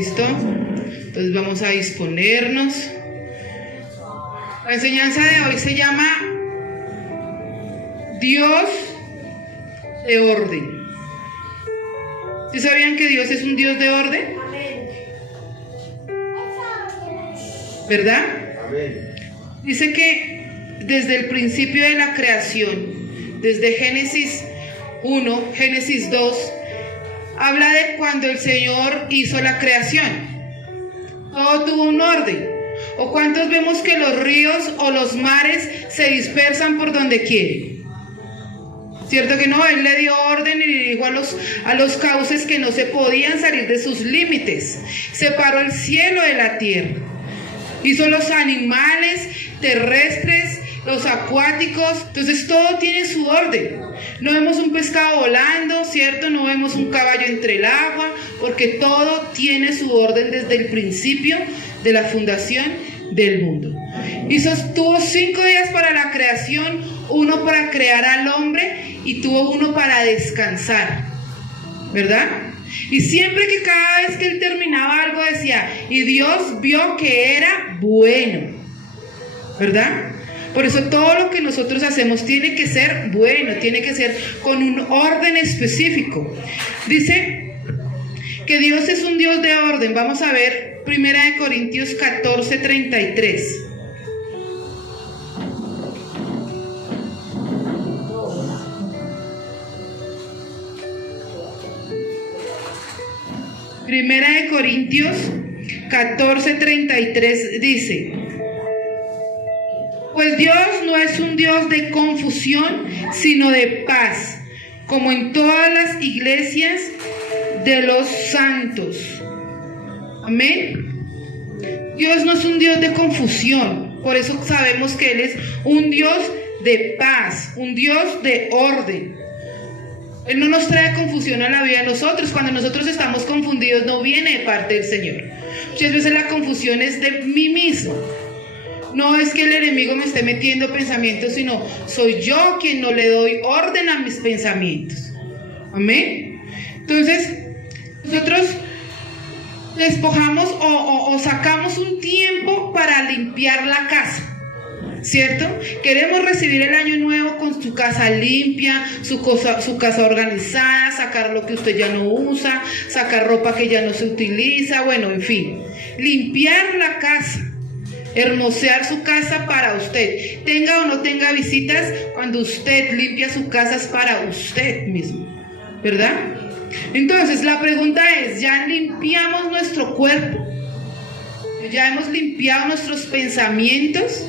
¿Listo? Entonces vamos a disponernos. La enseñanza de hoy se llama Dios de orden. ¿Sí sabían que Dios es un Dios de orden? ¿Verdad? Dice que desde el principio de la creación, desde Génesis 1, Génesis 2, habla de cuando el Señor hizo la creación. Todo tuvo un orden. ¿O cuántos vemos que los ríos o los mares se dispersan por donde quieren? ¿Cierto que no? Él le dio orden y le dijo a los cauces que no se podían salir de sus límites. Separó el cielo de la tierra. Hizo los animales terrestres, los acuáticos. Entonces todo tiene su orden. No vemos un pescado volando, ¿cierto? No vemos un caballo entre el agua, porque todo tiene su orden desde el principio de la fundación del mundo. Tuvo 5 días para la creación, 1 para crear al hombre y tuvo 1 para descansar, ¿verdad? Y siempre que cada vez que él terminaba algo decía, y Dios vio que era bueno, ¿verdad? Por eso todo lo que nosotros hacemos tiene que ser bueno, tiene que ser con un orden específico. Dice que Dios es un Dios de orden. Vamos a ver 1 Corintios 14:33. Primera de Corintios 14:33 dice: pues Dios no es un Dios de confusión, sino de paz, como en todas las iglesias de los santos. Amén. Dios no es un Dios de confusión, por eso sabemos que Él es un Dios de paz, un Dios de orden. Él no nos trae confusión a la vida de nosotros. Cuando nosotros estamos confundidos, no viene de parte del Señor. Muchas veces la confusión es de mí mismo. No es que el enemigo me esté metiendo pensamientos, sino soy yo quien no le doy orden a mis pensamientos. Amén. Entonces, nosotros despojamos o sacamos un tiempo para limpiar la casa, ¿cierto? Queremos recibir el año nuevo con su casa limpia, su casa organizada, sacar lo que usted ya no usa, sacar ropa que ya no se utiliza, bueno, en fin, limpiar la casa. Hermosear su casa para usted. Tenga o no tenga visitas, cuando usted limpia su casa es para usted mismo, ¿verdad? Entonces la pregunta es, ¿ya limpiamos nuestro cuerpo? ¿Ya hemos limpiado nuestros pensamientos?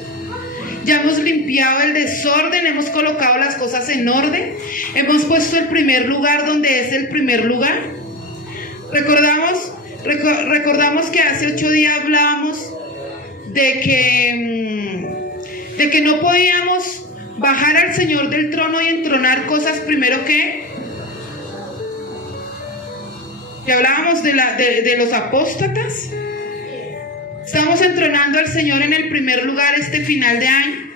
¿Ya hemos limpiado el desorden? ¿Hemos colocado las cosas en orden? ¿Hemos puesto el primer lugar donde es el primer lugar? Recordamos que hace 8 días hablábamos de que no podíamos bajar al Señor del trono y entronar cosas primero que hablábamos de los apóstatas. Estamos entronando al Señor en el primer lugar este final de año,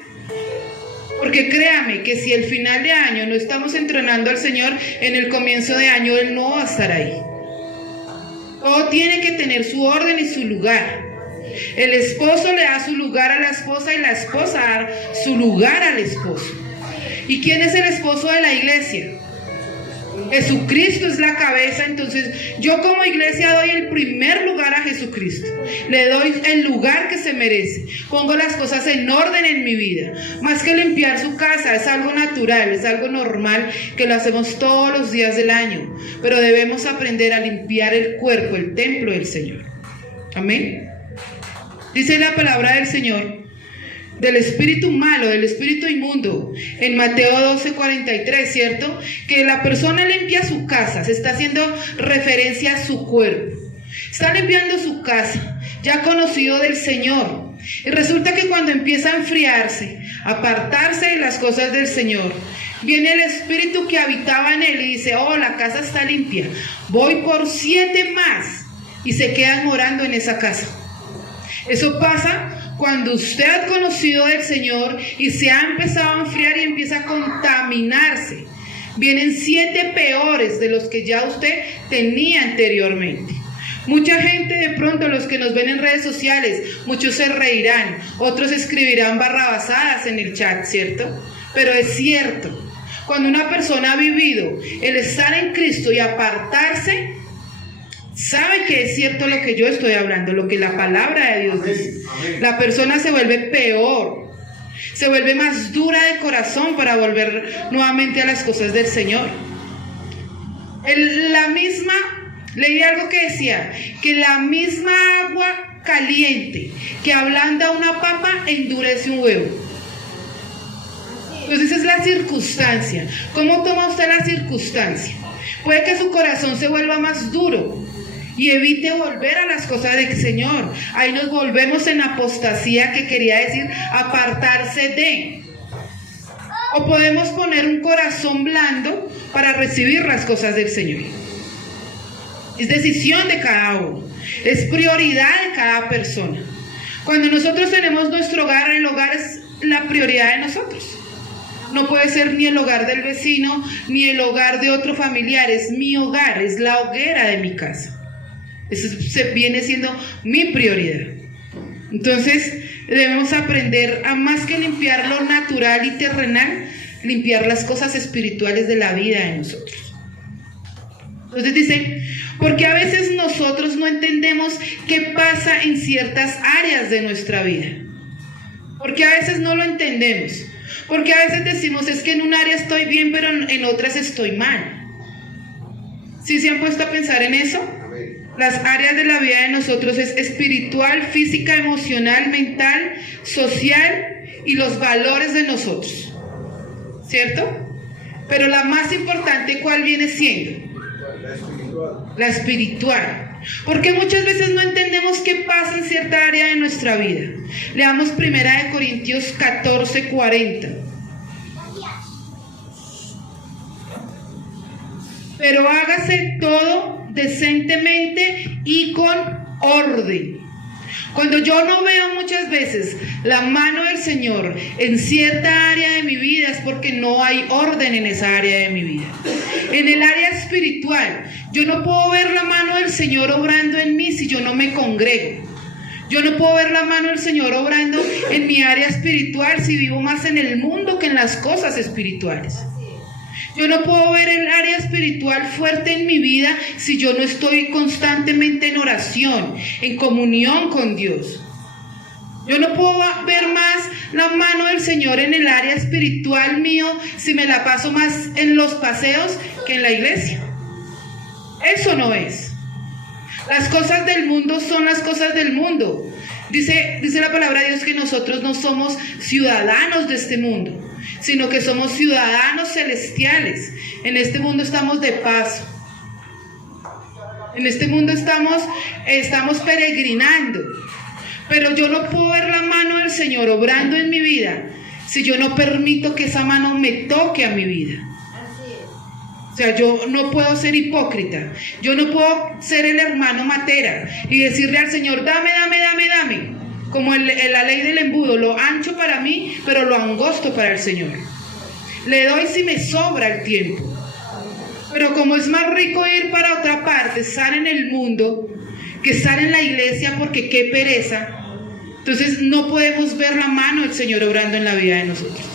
porque créame que si el final de año no estamos entronando al Señor, en el comienzo de año Él no va a estar ahí. Todo tiene que tener su orden y su lugar. El esposo le da su lugar a la esposa y la esposa da su lugar al esposo. ¿Y quién es el esposo de la iglesia? Jesucristo es la cabeza. Entonces yo como iglesia doy el primer lugar a Jesucristo, le doy el lugar que se merece, pongo las cosas en orden en mi vida. Más que limpiar su casa, es algo natural, es algo normal que lo hacemos todos los días del año, pero debemos aprender a limpiar el cuerpo, el templo del Señor. Amén. Dice la palabra del Señor del espíritu malo, del espíritu inmundo, en Mateo 12:43, ¿cierto? Que la persona limpia su casa, se está haciendo referencia a su cuerpo. Está limpiando su casa, ya conocido del Señor. Y resulta que cuando empieza a enfriarse, a apartarse de las cosas del Señor, viene el espíritu que habitaba en él y dice: oh, la casa está limpia, voy por 7 más, y se quedan morando en esa casa. Eso pasa cuando usted ha conocido del Señor y se ha empezado a enfriar y empieza a contaminarse. Vienen 7 peores de los que ya usted tenía anteriormente. Mucha gente, de pronto, los que nos ven en redes sociales, muchos se reirán, otros escribirán barrabasadas en el chat, ¿cierto? Pero es cierto, cuando una persona ha vivido el estar en Cristo y apartarse, sabe que es cierto lo que yo estoy hablando, lo que la palabra de Dios dice. La persona se vuelve peor, se vuelve más dura de corazón para volver nuevamente a las cosas del Señor. Leí algo que decía que la misma agua caliente que ablanda una papa endurece un huevo. Entonces es la circunstancia. ¿Cómo toma usted la circunstancia? Puede que su corazón se vuelva más duro y evite volver a las cosas del Señor. Ahí nos volvemos en apostasía, que quería decir apartarse de. O podemos poner un corazón blando para recibir las cosas del Señor. Es decisión de cada uno, es prioridad de cada persona. Cuando nosotros tenemos nuestro hogar, el hogar es la prioridad de nosotros. No puede ser ni el hogar del vecino, ni el hogar de otro familiar. Es mi hogar, es la hoguera de mi casa. Eso viene siendo mi prioridad. Entonces debemos aprender a, más que limpiar lo natural y terrenal, limpiar las cosas espirituales de la vida de nosotros. Entonces dice, porque a veces nosotros no entendemos qué pasa en ciertas áreas de nuestra vida. Porque a veces no lo entendemos. Porque a veces decimos, es que en un área estoy bien, pero en otras estoy mal. ¿Sí se han puesto a pensar en eso? Las áreas de la vida de nosotros es espiritual, física, emocional, mental, social y los valores de nosotros. ¿Cierto? Pero la más importante, ¿cuál viene siendo? La espiritual. Porque muchas veces no entendemos qué pasa en cierta área de nuestra vida. Leamos 1 Corintios 14:40. Pero hágase todo decentemente y con orden. Cuando yo no veo muchas veces la mano del Señor en cierta área de mi vida, es porque no hay orden en esa área de mi vida. En el área espiritual, yo no puedo ver la mano del Señor obrando en mí si yo no me congrego. Yo no puedo ver la mano del Señor obrando en mi área espiritual si vivo más en el mundo que en las cosas espirituales. Yo no puedo ver el área espiritual fuerte en mi vida si yo no estoy constantemente en oración, en comunión con Dios. Yo no puedo ver más la mano del Señor en el área espiritual mío si me la paso más en los paseos que en la iglesia. Eso no es. Las cosas del mundo son las cosas del mundo. Dice la palabra de Dios que nosotros no somos ciudadanos de este mundo, sino que somos ciudadanos celestiales. En este mundo estamos de paso. En este mundo estamos peregrinando. Pero yo no puedo ver la mano del Señor obrando en mi vida si yo no permito que esa mano me toque a mi vida. O sea, yo no puedo ser hipócrita. Yo no puedo ser el hermano matera y decirle al Señor, dame. Como la ley del embudo, lo ancho para mí, pero lo angosto para el Señor. Le doy si me sobra el tiempo. Pero como es más rico ir para otra parte, estar en el mundo, que estar en la iglesia, porque qué pereza. Entonces no podemos ver la mano del Señor obrando en la vida de nosotros.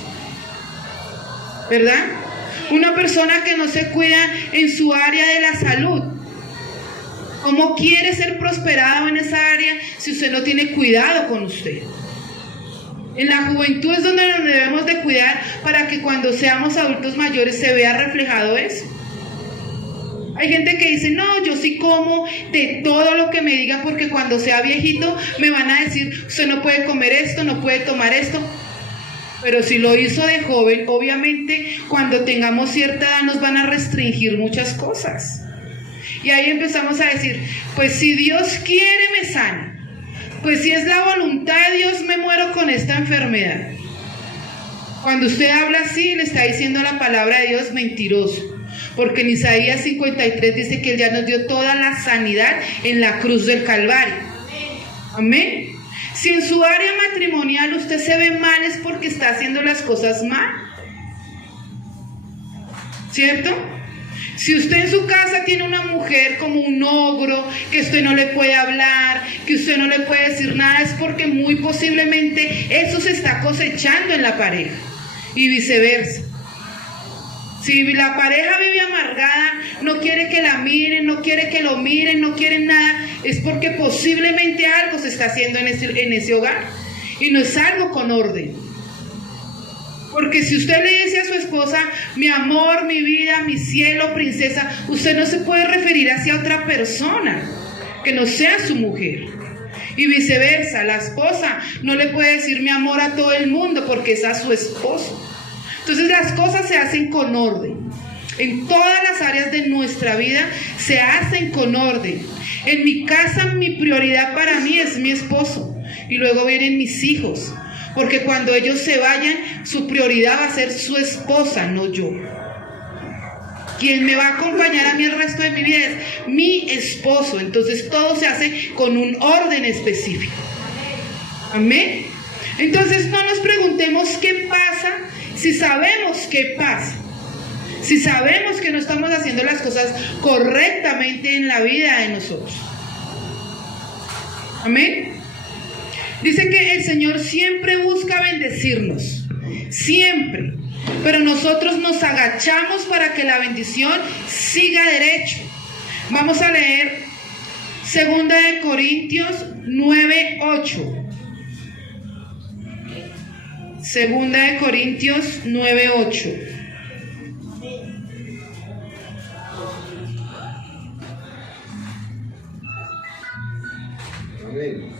¿Verdad? Una persona que no se cuida en su área de la salud, ¿cómo quiere ser prosperado en esa área si usted no tiene cuidado con usted? En la juventud es donde nos debemos de cuidar para que cuando seamos adultos mayores se vea reflejado eso. Hay gente que dice, no, yo sí como de todo lo que me digan porque cuando sea viejito me van a decir, usted no puede comer esto, no puede tomar esto. Pero si lo hizo de joven, obviamente cuando tengamos cierta edad nos van a restringir muchas cosas. Y ahí empezamos a decir, pues si Dios quiere me sana. Pues si es la voluntad de Dios me muero con esta enfermedad. Cuando usted habla así, le está diciendo la palabra de Dios mentiroso. Porque en Isaías 53 dice que Él ya nos dio toda la sanidad en la cruz del Calvario. Amén. Si en su área matrimonial usted se ve mal es porque está haciendo las cosas mal. ¿Cierto? Si usted en su casa tiene una mujer como un ogro, que usted no le puede hablar, que usted no le puede decir nada, es porque muy posiblemente eso se está cosechando en la pareja y viceversa. Si la pareja vive amargada, no quiere que la miren, no quiere que lo miren, no quieren nada, es porque posiblemente algo se está haciendo en ese hogar y no es algo con orden. Porque si usted le dice a su esposa, mi amor, mi vida, mi cielo, princesa, usted no se puede referir hacia otra persona que no sea su mujer. Y viceversa, la esposa no le puede decir mi amor a todo el mundo porque es a su esposo. Entonces las cosas se hacen con orden. En todas las áreas de nuestra vida se hacen con orden. En mi casa mi prioridad para mí es mi esposo y luego vienen mis hijos. Porque cuando ellos se vayan, su prioridad va a ser su esposa, no yo. Quien me va a acompañar a mí el resto de mi vida es mi esposo. Entonces todo se hace con un orden específico. Amén. Entonces no nos preguntemos qué pasa si sabemos qué pasa. Si sabemos que no estamos haciendo las cosas correctamente en la vida de nosotros. Amén. Dice que el Señor siempre busca bendecirnos, siempre, pero nosotros nos agachamos para que la bendición siga derecho. Vamos a leer 2 Corintios 9:8. 2 Corintios 9:8. Amén.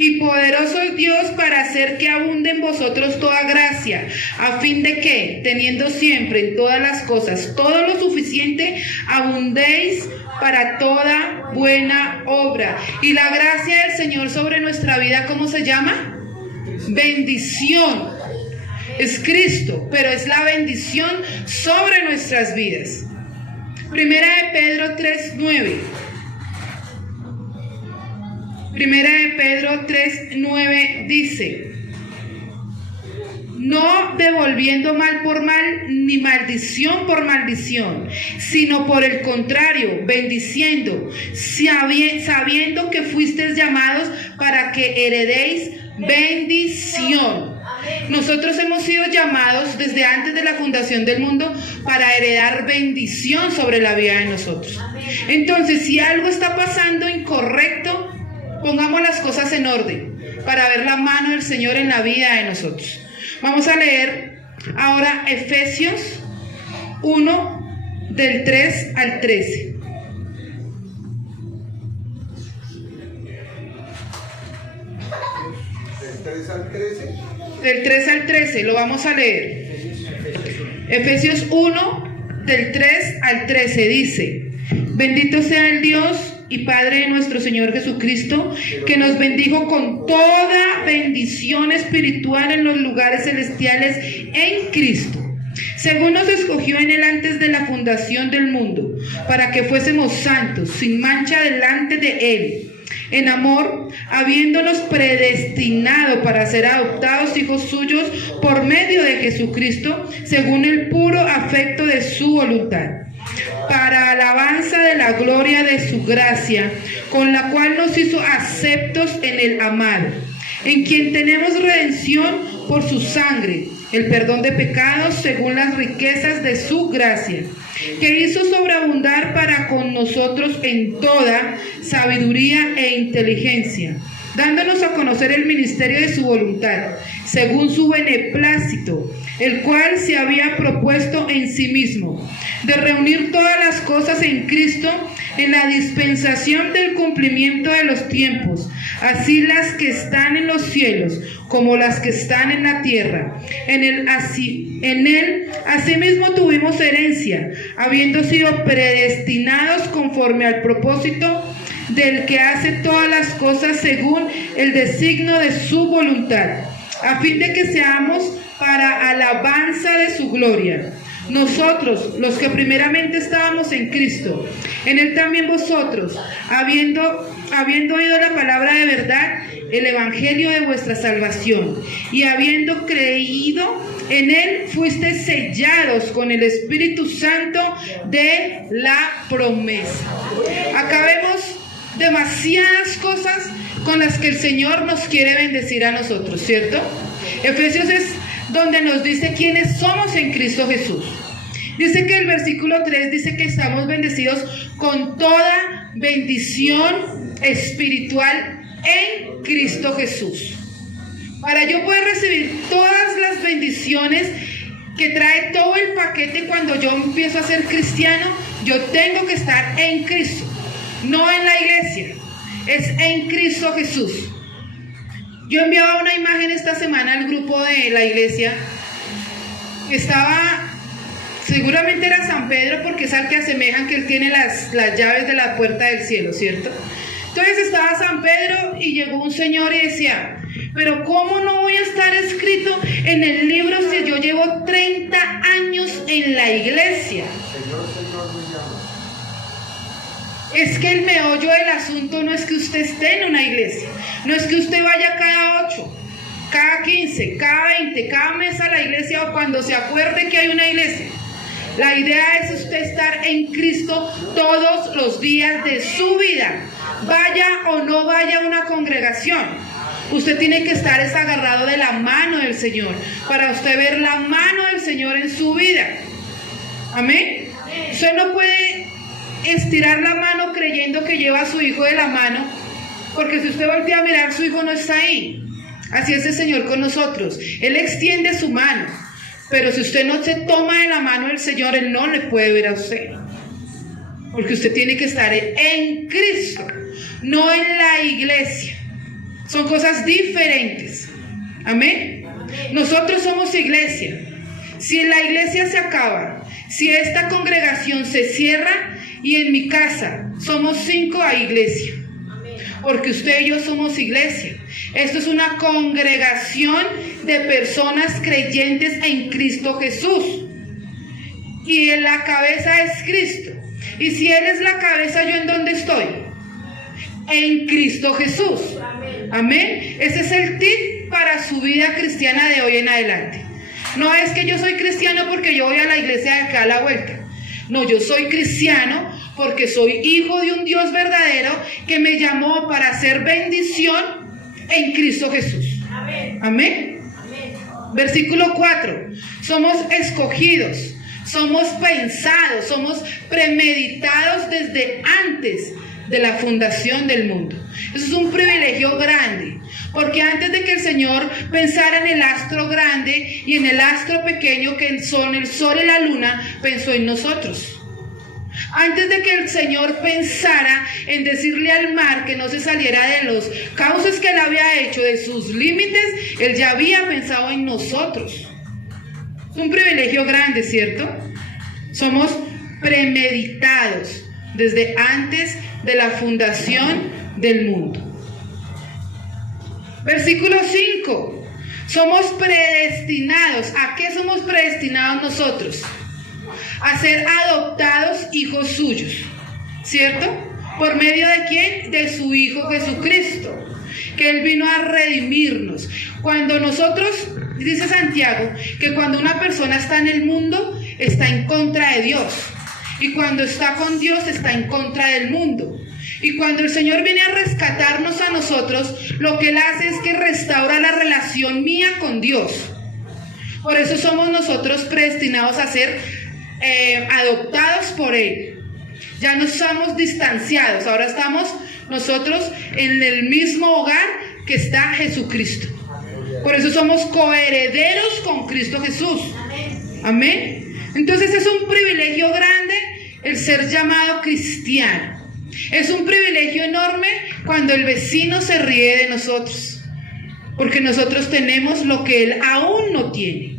Y poderoso es Dios para hacer que abunde en vosotros toda gracia, a fin de que, teniendo siempre en todas las cosas todo lo suficiente, abundéis para toda buena obra. Y la gracia del Señor sobre nuestra vida, ¿cómo se llama? Bendición. Es Cristo, pero es la bendición sobre nuestras vidas. Primera de Pedro 3:9. Primera de Pedro 3:9 dice: no devolviendo mal por mal, ni maldición por maldición, sino por el contrario, bendiciendo, sabiendo que fuisteis llamados para que heredéis bendición. Nosotros hemos sido llamados desde antes de la fundación del mundo para heredar bendición sobre la vida de nosotros. Entonces, si algo está pasando incorrecto, pongamos las cosas en orden para ver la mano del Señor en la vida de nosotros. Vamos a leer ahora Efesios 1 del 3 al 13. ¿Del 3 al 13? Del 3 al 13 lo vamos a leer. Efesios 1 del 3 al 13 dice: bendito sea el Dios y Padre de nuestro Señor Jesucristo, que nos bendijo con toda bendición espiritual en los lugares celestiales en Cristo, según nos escogió en él antes de la fundación del mundo, para que fuésemos santos, sin mancha delante de él, en amor, habiéndonos predestinado para ser adoptados hijos suyos por medio de Jesucristo, según el puro afecto de su voluntad, para alabanza de la gloria de su gracia, con la cual nos hizo aceptos en el amado, en quien tenemos redención por su sangre, el perdón de pecados según las riquezas de su gracia, que hizo sobreabundar para con nosotros en toda sabiduría e inteligencia, dándonos a conocer el ministerio de su voluntad, según su beneplácito, el cual se había propuesto en sí mismo, de reunir todas las cosas en Cristo en la dispensación del cumplimiento de los tiempos, así las que están en los cielos como las que están en la tierra. En él asimismo tuvimos herencia, habiendo sido predestinados conforme al propósito del que hace todas las cosas según el designio de su voluntad, a fin de que seamos para alabanza de su gloria, nosotros, los que primeramente estábamos en Cristo, en Él también vosotros, habiendo oído la palabra de verdad, el evangelio de vuestra salvación, y habiendo creído en Él, fuisteis sellados con el Espíritu Santo de la promesa. Acá vemos demasiadas cosas con las que el Señor nos quiere bendecir a nosotros, ¿cierto? Efesios es donde nos dice quiénes somos en Cristo Jesús. Dice que el versículo 3 dice que estamos bendecidos con toda bendición espiritual en Cristo Jesús. Para yo poder recibir todas las bendiciones que trae todo el paquete cuando yo empiezo a ser cristiano, yo tengo que estar en Cristo, no en la iglesia, es en Cristo Jesús. Yo enviaba una imagen esta semana al grupo de la iglesia. Seguramente era San Pedro, porque es al que asemejan que él tiene las llaves de la puerta del cielo, ¿cierto? Entonces estaba San Pedro y llegó un señor y decía: pero ¿cómo no voy a estar escrito en el libro si yo llevo 30 años en la iglesia? Es que el meollo del asunto no es que usted esté en una iglesia, no es que usted vaya cada 8, cada 15, cada 20, cada mes a la iglesia o cuando se acuerde que hay una iglesia. La idea es usted estar en Cristo todos los días de su vida, vaya o no vaya a una congregación. Usted tiene que estar agarrado de la mano del Señor para usted ver la mano del Señor en su vida. Amén. Usted no puede estirar la mano creyendo que lleva a su hijo de la mano, porque si usted voltea a mirar, su hijo no está ahí. Así es el Señor con nosotros. Él extiende su mano, pero si usted no se toma de la mano del Señor, Él no le puede ver a usted, porque usted tiene que estar en Cristo, no en la iglesia. Son cosas diferentes. Amén. Nosotros somos iglesia. Si la iglesia se acaba, si esta congregación se cierra, y en mi casa somos 5 a iglesia, porque usted y yo somos iglesia. Esto es una congregación de personas creyentes en Cristo Jesús, y en la cabeza es Cristo. Y si Él es la cabeza, ¿yo en dónde estoy? En Cristo Jesús. Amén. Ese es el tip para su vida cristiana de hoy en adelante. No es que yo soy cristiano porque yo voy a la iglesia de acá a la vuelta. No, yo soy cristiano porque soy hijo de un Dios verdadero que me llamó para hacer bendición en Cristo Jesús. Amén. Amén. Versículo 4. Somos escogidos, somos pensados, somos premeditados desde antes de la fundación del mundo. Eso es un privilegio grande, porque antes de que el Señor pensara en el astro grande y en el astro pequeño, que son el sol y la luna, pensó en nosotros. Antes de que el Señor pensara en decirle al mar que no se saliera de los cauces que Él había hecho, de sus límites, Él ya había pensado en nosotros. Es un privilegio grande, ¿cierto? Somos premeditados desde antes de la fundación del mundo. Versículo 5. Somos predestinados. ¿A qué somos predestinados nosotros? A ser adoptados hijos suyos, ¿cierto? ¿Por medio de quién? De su Hijo Jesucristo, que Él vino a redimirnos. Cuando nosotros, dice Santiago, que cuando una persona está en el mundo, está en contra de Dios. Y cuando está con Dios, está en contra del mundo. Y cuando el Señor viene a rescatarnos a nosotros, lo que Él hace es que restaura la relación mía con Dios. Por eso somos nosotros predestinados a ser adoptados por Él. Ya no estamos distanciados, ahora estamos nosotros en el mismo hogar que está Jesucristo. Por eso somos coherederos con Cristo Jesús. Amén. Entonces es un privilegio grande el ser llamado cristiano. Es un privilegio enorme cuando el vecino se ríe de nosotros, porque nosotros tenemos lo que él aún no tiene.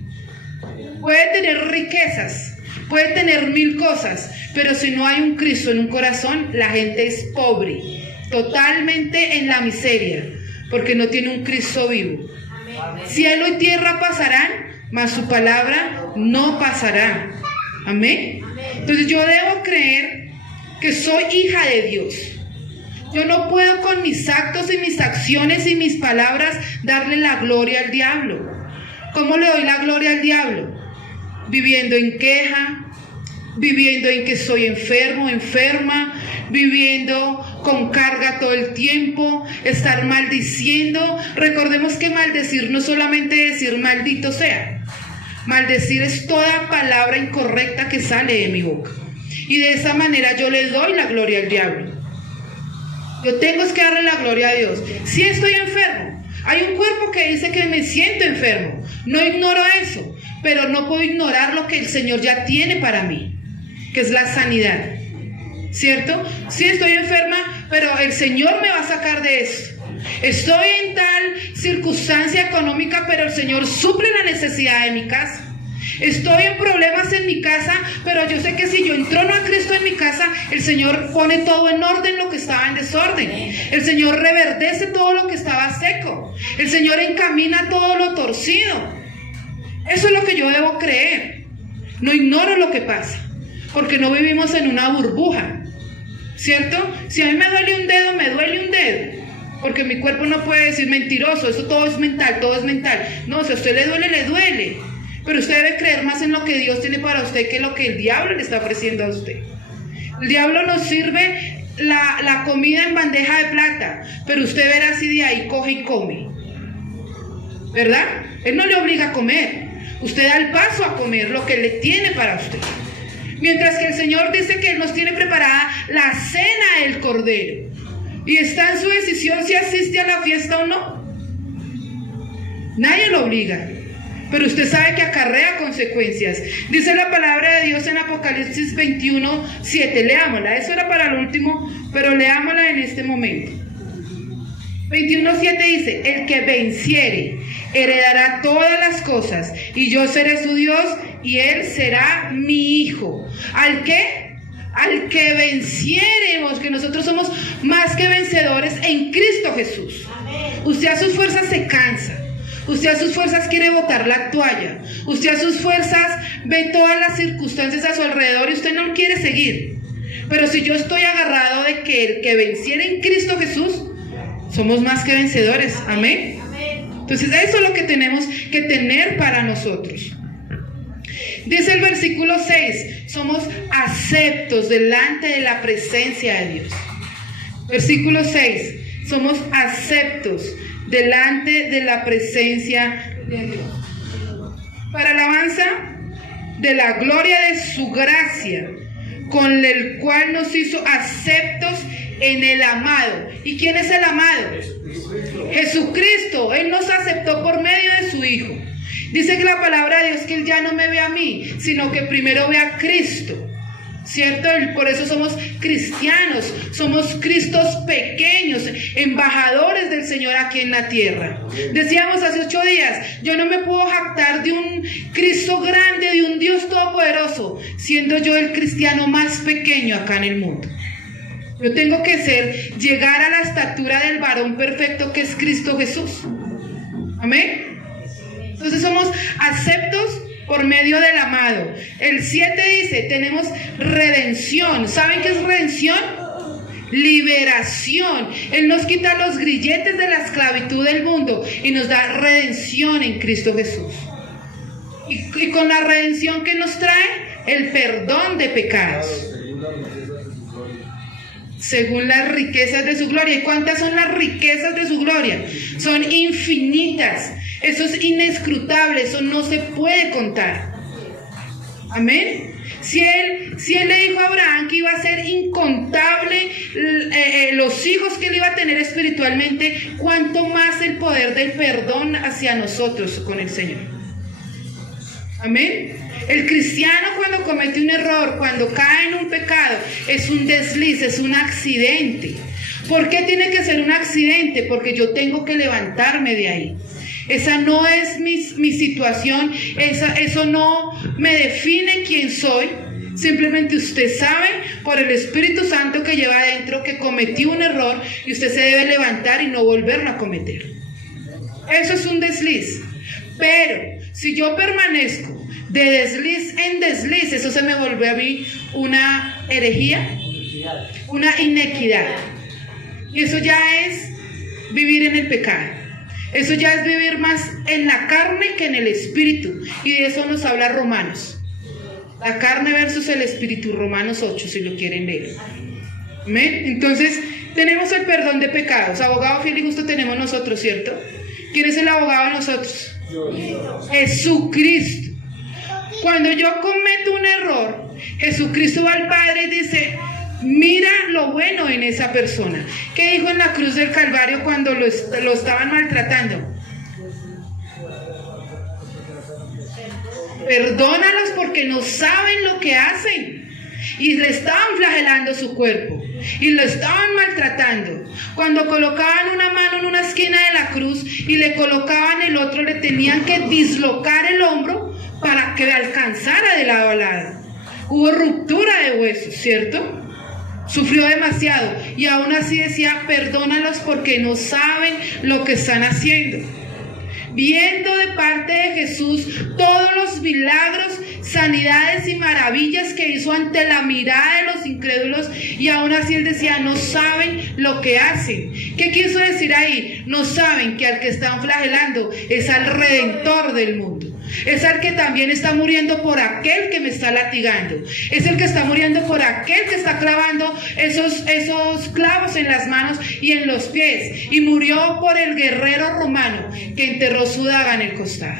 Puede tener riquezas, puede tener 1000 cosas, pero si no hay un Cristo en un corazón, la gente es pobre, totalmente en la miseria, porque no tiene un Cristo vivo. Cielo y tierra pasarán, mas su palabra no pasará. Amén. Entonces yo debo creer que soy hija de Dios. Yo no puedo con mis actos y mis acciones y mis palabras darle la gloria al diablo. ¿Cómo le doy la gloria al diablo? Viviendo en queja, viviendo en que soy enfermo, enferma, viviendo con carga todo el tiempo, estar maldiciendo. Recordemos que maldecir no es solamente decir maldito sea. Maldecir es toda palabra incorrecta que sale de mi boca. Y de esa manera yo le doy la gloria al diablo. Yo tengo que darle la gloria a Dios. Si estoy enfermo, hay un cuerpo que dice que me siento enfermo. No ignoro eso, pero no puedo ignorar lo que el Señor ya tiene para mí, que es la sanidad. ¿Cierto? Sí, estoy enferma, pero el Señor me va a sacar de esto. Estoy en tal circunstancia económica, pero el Señor suple la necesidad de mi casa. Estoy en problemas en mi casa, pero yo sé que si yo entrono a Cristo en mi casa, el Señor pone todo en orden lo que estaba en desorden. El Señor reverdece todo lo que estaba seco. El Señor encamina todo lo torcido. Eso es lo que yo debo creer. No ignoro lo que pasa, porque no vivimos en una burbuja, ¿cierto? Si a mí me duele un dedo, me duele un dedo, porque mi cuerpo no puede decir mentiroso, eso todo es mental, todo es mental. No, si a usted le duele, le duele. Pero usted debe creer más en lo que Dios tiene para usted que lo que el diablo le está ofreciendo a usted. El diablo nos sirve la comida en bandeja de plata, pero usted verá si de ahí coge y come, ¿verdad? Él no le obliga a comer. Usted da el paso a comer lo que le tiene para usted. Mientras que el Señor dice que Él nos tiene preparada la cena del Cordero. Y está en su decisión si asiste a la fiesta o no. Nadie lo obliga. Pero usted sabe que acarrea consecuencias. Dice la palabra de Dios en Apocalipsis 21:7. Leámosla. Eso era para el último, pero leámosla en este momento. 21:7 dice: el que venciere heredará todas las cosas, y yo seré su Dios, y él será mi hijo. ¿Al qué? Al que venciéremos, que nosotros somos más que vencedores en Cristo Jesús. Amén. Usted a sus fuerzas se cansa. Usted a sus fuerzas quiere botar la toalla. Usted a sus fuerzas ve todas las circunstancias a su alrededor y usted no quiere seguir. Pero si yo estoy agarrado de que el que venciera en Cristo Jesús, somos más que vencedores. Amén. Entonces eso es lo que tenemos que tener para nosotros. Dice el versículo 6, somos aceptos delante de la presencia de Dios. Versículo 6, somos aceptos delante de la presencia de Dios. Para alabanza de la gloria de su gracia, con el cual nos hizo aceptos en el amado. ¿Y quién es el amado? Jesucristo. Él nos aceptó por medio de su Hijo. Dice que la palabra de Dios que Él ya no me ve a mí, sino que primero ve a Cristo. ¿Cierto? Por eso somos cristianos, somos Cristos pequeños, embajadores del Señor aquí en la tierra. Decíamos hace 8 días, yo no me puedo jactar de un Cristo grande, de un Dios todopoderoso, siendo yo el cristiano más pequeño acá en el mundo. Yo tengo que llegar a la estatura del varón perfecto que es Cristo Jesús. Amén. Entonces somos aceptos por medio del amado. El 7 dice, tenemos redención. ¿Saben qué es redención? Liberación. Él nos quita los grilletes de la esclavitud del mundo y nos da redención en Cristo Jesús. Y con la redención que nos trae, el perdón de pecados. Según las riquezas de su gloria. ¿Y cuántas son las riquezas de su gloria? Son infinitas. Eso es inescrutable, eso no se puede contar. Amén. Si él le dijo a Abraham que iba a ser incontable los hijos que él iba a tener espiritualmente, cuánto más el poder del perdón hacia nosotros con el Señor. Amén. El cristiano cuando comete un error, cuando cae en un pecado, es un desliz, es un accidente. ¿Por qué tiene que ser un accidente? Porque yo tengo que levantarme de ahí. Esa no es mi situación, eso no me define quién soy. Simplemente usted sabe por el Espíritu Santo que lleva adentro que cometí un error y usted se debe levantar y no volverlo a cometer. Eso es un desliz. Pero si yo permanezco de desliz en desliz. Eso se me volvió a mí una herejía, una inequidad. Y eso ya es vivir en el pecado. Eso ya es vivir más en la carne que en el espíritu. Y de eso nos habla Romanos. La carne versus el espíritu, Romanos 8, si lo quieren leer. ¿Amén? Entonces, tenemos el perdón de pecados. Abogado fiel y justo tenemos nosotros, ¿cierto? ¿Quién es el abogado de nosotros? Jesucristo. Cuando yo cometo un error, Jesucristo va al Padre y dice: mira lo bueno en esa persona. ¿Qué dijo en la cruz del Calvario cuando lo estaban maltratando? Perdónalos porque no saben lo que hacen. Y le estaban flagelando su cuerpo y lo estaban maltratando. Cuando colocaban una mano en una esquina de la cruz y le colocaban el otro, le tenían que dislocar el hombro para que alcanzara de lado a lado. Hubo ruptura de huesos, ¿cierto? Sufrió demasiado y aún así decía: perdónalos porque no saben lo que están haciendo. Viendo de parte de Jesús todos los milagros, sanidades y maravillas que hizo ante la mirada de los incrédulos, y aún así él decía: no saben lo que hacen. ¿Qué quiso decir ahí? No saben que al que están flagelando es al Redentor del mundo. Es al que también está muriendo por aquel que me está latigando. Es el que está muriendo por aquel que está clavando esos clavos en las manos y en los pies. Y murió por el guerrero romano que enterró su daga en el costado.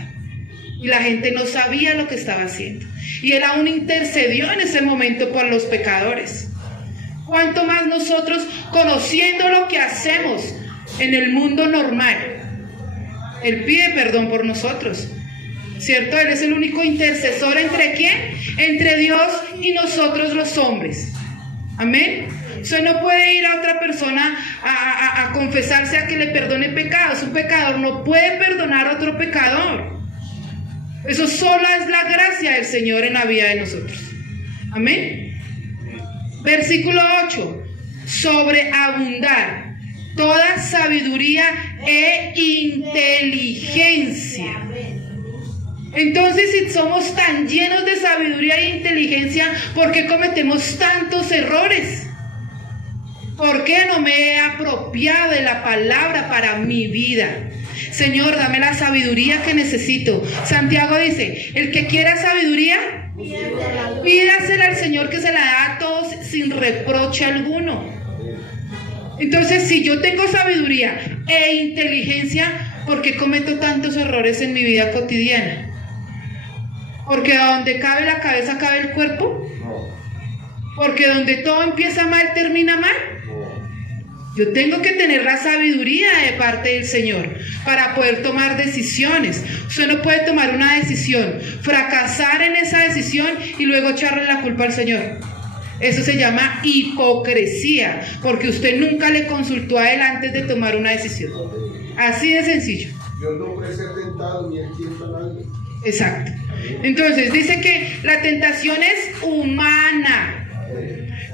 Y la gente no sabía lo que estaba haciendo. Y él aún intercedió en ese momento por los pecadores. ¿Cuánto más nosotros, conociendo lo que hacemos en el mundo normal? Él pide perdón por nosotros, ¿cierto? Él es el único intercesor. ¿Entre quién? Entre Dios y nosotros los hombres. Amén. Usted no puede ir a otra persona a confesarse a que le perdone pecados. Un pecador no puede perdonar a otro pecador. Eso solo es la gracia del Señor en la vida de nosotros. Amén. Versículo 8. Sobreabundar toda sabiduría e inteligencia. Entonces, si somos tan llenos de sabiduría e inteligencia, ¿por qué cometemos tantos errores? ¿Por qué no me he apropiado de la palabra para mi vida? Señor, dame la sabiduría que necesito. Santiago dice: el que quiera sabiduría, pídasela al Señor, que se la da a todos sin reproche alguno. Entonces, si yo tengo sabiduría e inteligencia, ¿por qué cometo tantos errores en mi vida cotidiana? ¿Porque donde cabe la cabeza cabe el cuerpo? ¿Porque donde todo empieza mal termina mal? Yo tengo que tener la sabiduría de parte del Señor para poder tomar decisiones. Usted no puede tomar una decisión, fracasar en esa decisión y luego echarle la culpa al Señor. Eso se llama hipocresía, porque usted nunca le consultó a Él antes de tomar una decisión. Así de sencillo. Dios no puede ser tentado ni Él tienta a nadie. Exacto. Entonces dice que la tentación es humana,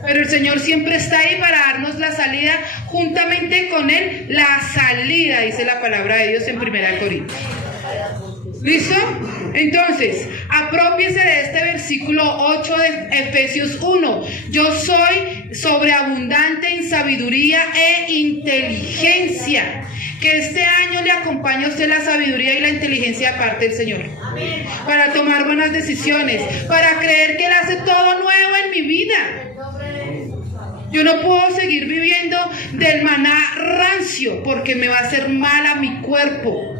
pero el Señor siempre está ahí para darnos la salida, juntamente con Él la salida, dice la palabra de Dios en 1 Corintios. ¿Listo? Entonces, aprópiese de este versículo 8 de Efesios 1. Yo soy sobreabundante en sabiduría e inteligencia. Que este año le acompañe a usted la sabiduría y la inteligencia de parte del Señor. Amén. Para tomar buenas decisiones, para creer que Él hace todo nuevo en mi vida. Yo no puedo seguir viviendo del maná rancio porque me va a hacer mal a mi cuerpo.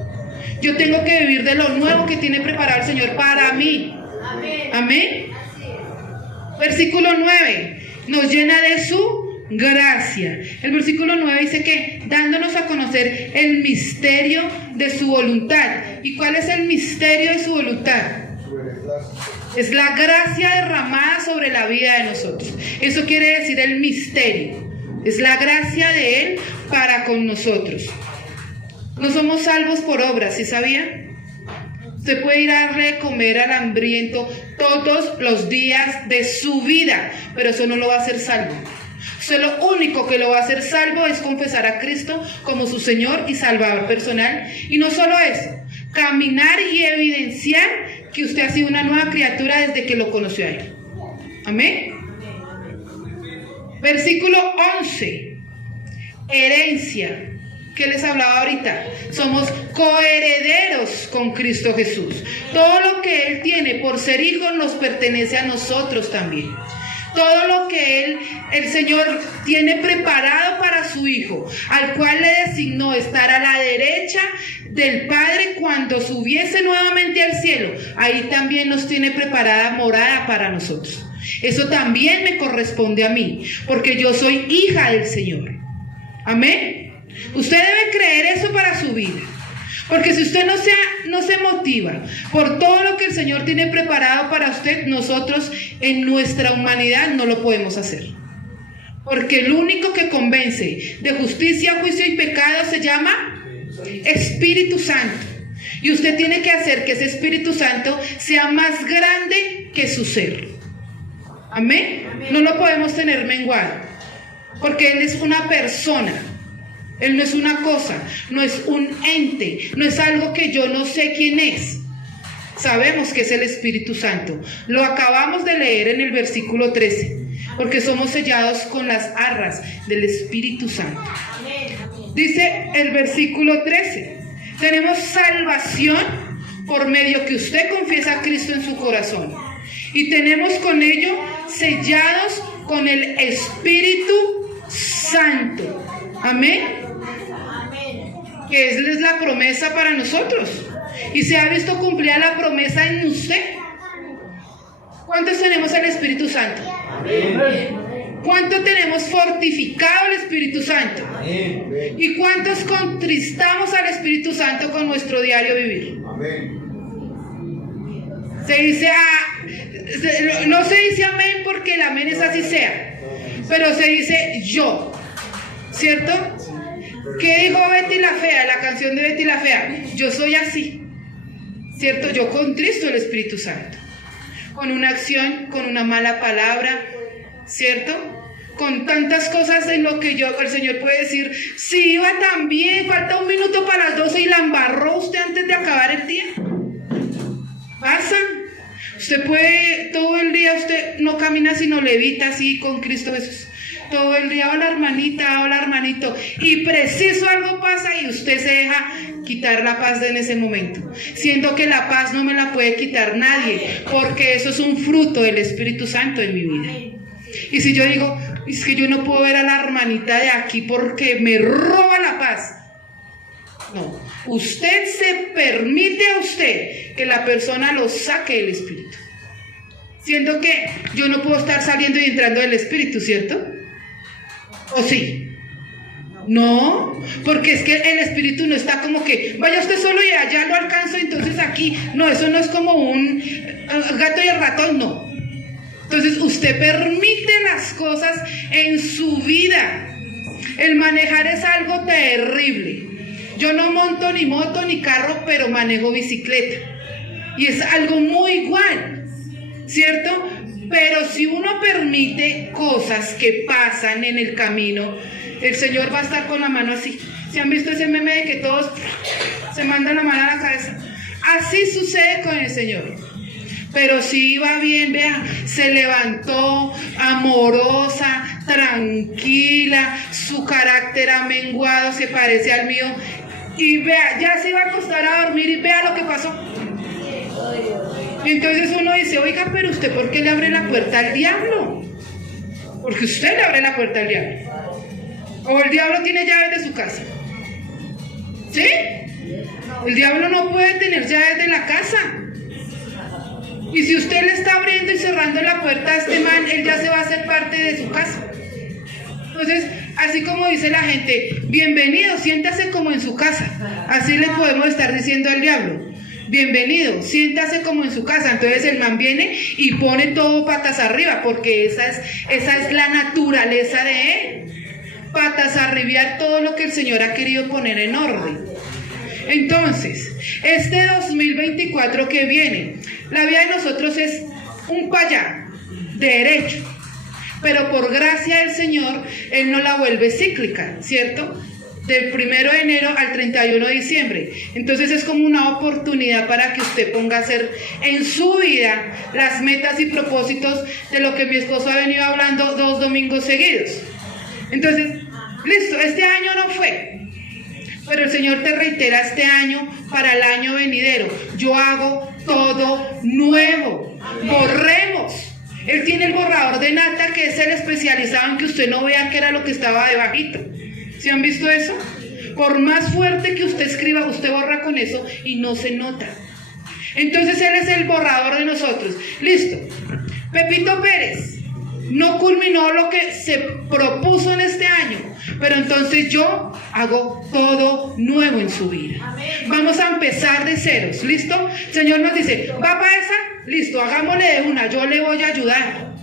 Yo tengo que vivir de lo nuevo que tiene preparado el Señor para mí. Amén. Amén. Versículo 9 nos llena de su gracia. El versículo 9 dice que dándonos a conocer el misterio de su voluntad. ¿Y cuál es el misterio de su voluntad? Es la gracia derramada sobre la vida de nosotros. Eso quiere decir el misterio. Es la gracia de Él para con nosotros. No somos salvos por obras, ¿sí sabía? Usted puede ir a darle de comer al hambriento todos los días de su vida, pero eso no lo va a hacer salvo. Usted lo único que lo va a hacer salvo es confesar a Cristo como su Señor y Salvador personal. Y no solo eso, caminar y evidenciar que usted ha sido una nueva criatura desde que lo conoció a Él. Amén. Versículo 11. Herencia. ¿Qué les hablaba ahorita? Somos coherederos con Cristo Jesús. Todo lo que Él tiene por ser hijo nos pertenece a nosotros también. Todo lo que el Señor tiene preparado para su Hijo, al cual le designó estar a la derecha del Padre cuando subiese nuevamente al cielo, ahí también nos tiene preparada morada para nosotros. Eso también me corresponde a mí, porque yo soy hija del Señor. Amén. Usted debe creer eso para su vida. Porque si usted no se motiva por todo lo que el Señor tiene preparado para usted, nosotros en nuestra humanidad no lo podemos hacer. Porque el único que convence de justicia, juicio y pecado se llama Espíritu Santo. Y usted tiene que hacer que ese Espíritu Santo sea más grande que su ser. Amén. No lo podemos tener menguado. Porque Él es una persona. Él no es una cosa, no es un ente, no es algo que yo no sé quién es. Sabemos que es el Espíritu Santo. Lo acabamos de leer en el versículo 13, porque somos sellados con las arras del Espíritu Santo. Dice el versículo 13, tenemos salvación por medio que usted confiesa a Cristo en su corazón. Y tenemos con ello sellados con el Espíritu Santo. Amén. Que es la promesa para nosotros. Y se ha visto cumplida la promesa en usted. ¿Cuántos tenemos el Espíritu Santo? Amén. ¿Cuánto tenemos fortificado el Espíritu Santo? Amén. ¿Y cuántos contristamos al Espíritu Santo con nuestro diario vivir? Amén. Se dice, no se dice amén porque el amén es así sea, pero se dice yo, ¿cierto? ¿Qué dijo Betty la Fea, la canción de Betty la Fea? Yo soy así, ¿cierto? Yo contristo el Espíritu Santo, con una acción, con una mala palabra, ¿cierto? Con tantas cosas en lo que el Señor puede decir, si iba tan bien, falta un minuto para las 12 y la embarró usted antes de acabar el día. Pasa. Usted puede, todo el día usted no camina sino levita así con Cristo Jesús. Todo el día, hola hermanita, hola hermanito. Y preciso algo pasa y usted se deja quitar la paz en ese momento. Siendo que la paz no me la puede quitar nadie, porque eso es un fruto del Espíritu Santo en mi vida. Y si yo digo, es que yo no puedo ver a la hermanita de aquí porque me roba la paz. No, usted se permite a usted que la persona lo saque del Espíritu. Siendo que yo no puedo estar saliendo y entrando del Espíritu, ¿cierto? ¿O sí? No, porque es que el Espíritu no está como que vaya usted solo y allá lo alcanzo, entonces aquí. No, eso no es como un gato y el ratón, no. Entonces usted permite las cosas en su vida. El manejar es algo terrible. Yo no monto ni moto ni carro, pero manejo bicicleta. Y es algo muy igual, ¿cierto? Pero si uno permite cosas que pasan en el camino, el Señor va a estar con la mano así. ¿Se han visto ese meme de que todos se mandan la mano a la cabeza? Así sucede con el Señor. Pero si iba bien, vea, se levantó amorosa, tranquila, su carácter ha menguado, se parece al mío. Y vea, ya se iba a acostar a dormir y vea lo que pasó. Y entonces uno dice, oiga, pero usted ¿por qué le abre la puerta al diablo? Porque usted le abre la puerta al diablo. O el diablo tiene llaves de su casa. ¿Sí? El diablo no puede tener llaves de la casa. Y si usted le está abriendo y cerrando la puerta a este man, él ya se va a hacer parte de su casa. Entonces, así como dice la gente, bienvenido, siéntase como en su casa. Así le podemos estar diciendo al diablo, bienvenido, siéntase como en su casa. Entonces el man viene y pone todo patas arriba, porque esa es la naturaleza de él. Patas arriba todo lo que el Señor ha querido poner en orden. Entonces, este 2024 que viene, la vida de nosotros es un payá, derecho. Pero por gracia del Señor, Él no la vuelve cíclica, ¿cierto? del 1 de enero al 31 de diciembre. Entonces es como una oportunidad para que usted ponga a hacer en su vida las metas y propósitos de lo que mi esposo ha venido hablando 2 domingos seguidos. Entonces, listo, este año no fue, pero el Señor te reitera este año para el año venidero. Yo hago todo nuevo. Borremos. Él tiene el borrador de nata, que es el especializado en que usted no vea que era lo que estaba debajito. ¿Sí han visto eso? Por más fuerte que usted escriba, usted borra con eso y no se nota. Entonces Él es el borrador de nosotros. Listo. Pepito Pérez no culminó lo que se propuso en este año, pero entonces yo hago todo nuevo en su vida. Vamos a empezar de ceros. ¿Listo? El Señor nos dice, ¿va para esa? Listo, hagámosle de una, yo le voy a ayudar.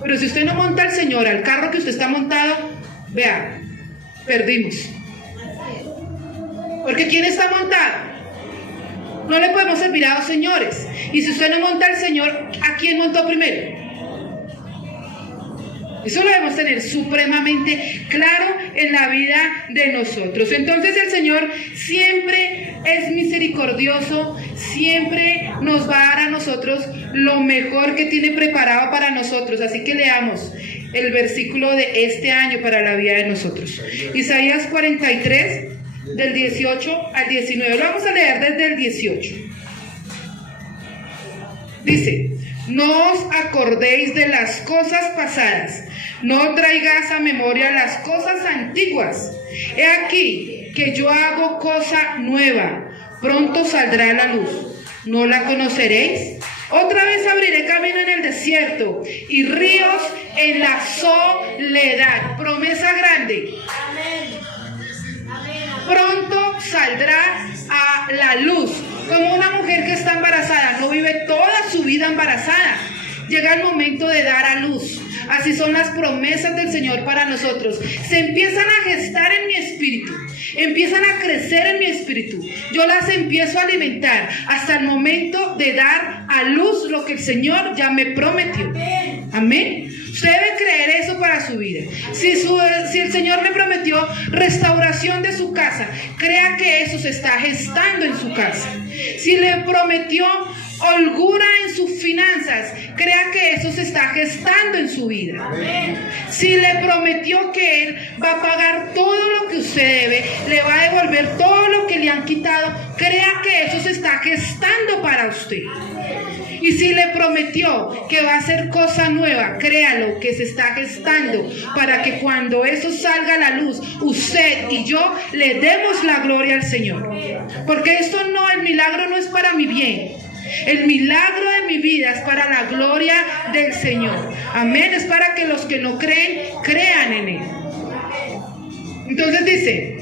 Pero si usted no monta al Señor al carro que usted está montado, vea, perdimos. Porque ¿quién está montado? No le podemos servir a 2 señores. Y si usted no monta al Señor, ¿a quién montó primero? Eso lo debemos tener supremamente claro en la vida de nosotros. Entonces el Señor siempre es misericordioso, siempre nos va a dar a nosotros lo mejor que tiene preparado para nosotros. Así que leamos el versículo de este año para la vida de nosotros. Isaías 43, del 18 al 19. Lo vamos a leer desde el 18. Dice: no os acordéis de las cosas pasadas, no traigáis a memoria las cosas antiguas. He aquí que yo hago cosa nueva, pronto saldrá a la luz. ¿No la conoceréis? Otra vez abriré camino en el desierto y ríos en la soledad. Promesa grande. Pronto saldrá a la luz. Como una mujer que está embarazada, no vive toda su vida embarazada. Llega el momento de dar a luz. Así son las promesas del Señor para nosotros. Se empiezan a gestar en mi espíritu, empiezan a crecer en mi espíritu. Yo las empiezo a alimentar hasta el momento de dar a luz lo que el Señor ya me prometió. Amén. Usted debe creer eso para su vida. Si el Señor le prometió restauración de su casa, crea que eso se está gestando en su casa. Si le prometió holgura en sus finanzas, crea que eso se está gestando en su vida. Si le prometió que Él va a pagar todo lo que usted debe, le va a devolver todo lo que le han quitado, crea que eso se está gestando para usted. Y si le prometió que va a hacer cosa nueva, créalo que se está gestando para que cuando eso salga a la luz, usted y yo le demos la gloria al Señor. Porque el milagro no es para mi bien. El milagro de mi vida es para la gloria del Señor. Amén. Es para que los que no creen, crean en Él. Entonces dice,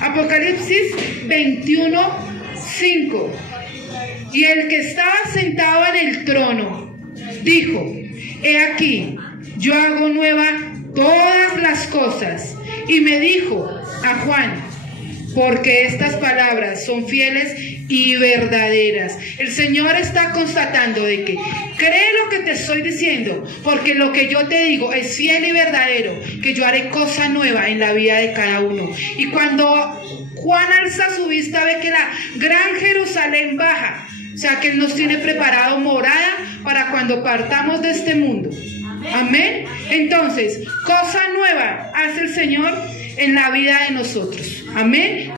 Apocalipsis 21:5. Y el que estaba sentado en el trono dijo: he aquí, yo hago nueva todas las cosas. Y me dijo a Juan: porque estas palabras son fieles y verdaderas. El Señor está constatando de que cree lo que te estoy diciendo, porque lo que yo te digo es fiel y verdadero, que yo haré cosa nueva en la vida de cada uno. Y cuando Juan alza su vista, ve que la gran Jerusalén baja. O sea que Él nos tiene preparado morada para cuando partamos de este mundo. Amén. Entonces, cosa nueva hace el Señor en la vida de nosotros. Amén.